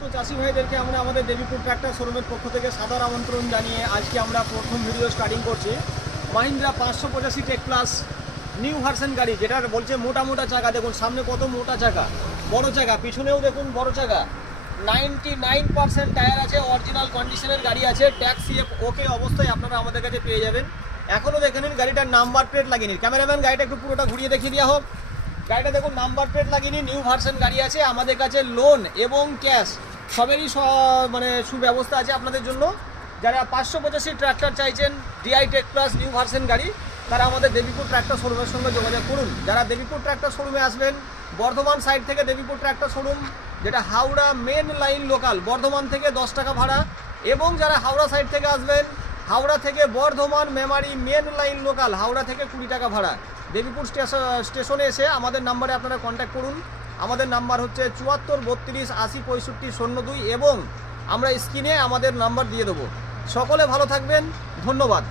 তো চাষি ভাইদেরকে আমরা আমাদের দেবীপুর ট্র্যাক্টর শোরুমের পক্ষ থেকে সাদর আমন্ত্রণ জানিয়ে আজকে আমরা প্রথম ভিডিও স্টার্টিং করছি। Mahindra 585 tech plus new version গাড়ি, যেটা বলছে মোটা মোটা চাকা। দেখুন সামনে কত মোটা চাকা, বড় চাকা, পিছনেও দেখুন বড় চাকা। 99% টায়ার আছে, অরিজিনাল কন্ডিশনের গাড়ি আছে, ট্যাক্স সিএফ ওকে অবস্থায় আপনারা আমাদের কাছে পেয়ে যাবেন। এখনও দেখে নিন গাড়িটার নাম্বার প্লেট লাগিয়ে। ক্যামেরাম্যান গাড়িটা একটু পুরোটা ঘুরিয়ে দেখিয়ে দেওয়া হোক। গাড়িটা দেখুন নাম্বার প্লেট লাগিয়ে নিউ ভার্সন গাড়ি আছে। আমাদের কাছে লোন এবং ক্যাশ সবেরই মানে সুব্যবস্থা আছে আপনাদের জন্য। যারা 585 ট্র্যাক্টর চাইছেন DI tech plus new version গাড়ি, তারা আমাদের দেবীপুর ট্র্যাক্টর শোরুমের সঙ্গে যোগাযোগ করুন। যারা দেবীপুর ট্র্যাক্টর শোরুমে আসবেন, বর্ধমান সাইড থেকে দেবীপুর ট্র্যাক্টর শোরুম, যেটা Howrah main line local, Bardhaman থেকে 10 টাকা ভাড়া। এবং যারা হাওড়া সাইড থেকে আসবেন, হাওড়া থেকে Bardhaman Memari main line local, Howrah থেকে 20 টাকা ভাড়া। দেবীপুর স্টেশনে এসে আমাদের নাম্বারে আপনারা কন্ট্যাক্ট করুন। আমাদের নাম্বার হচ্ছে 74 32 80 65 02 এবং আমরা স্ক্রিনে আমাদের নাম্বার দিয়ে দেবো। সকলে ভালো থাকবেন, ধন্যবাদ।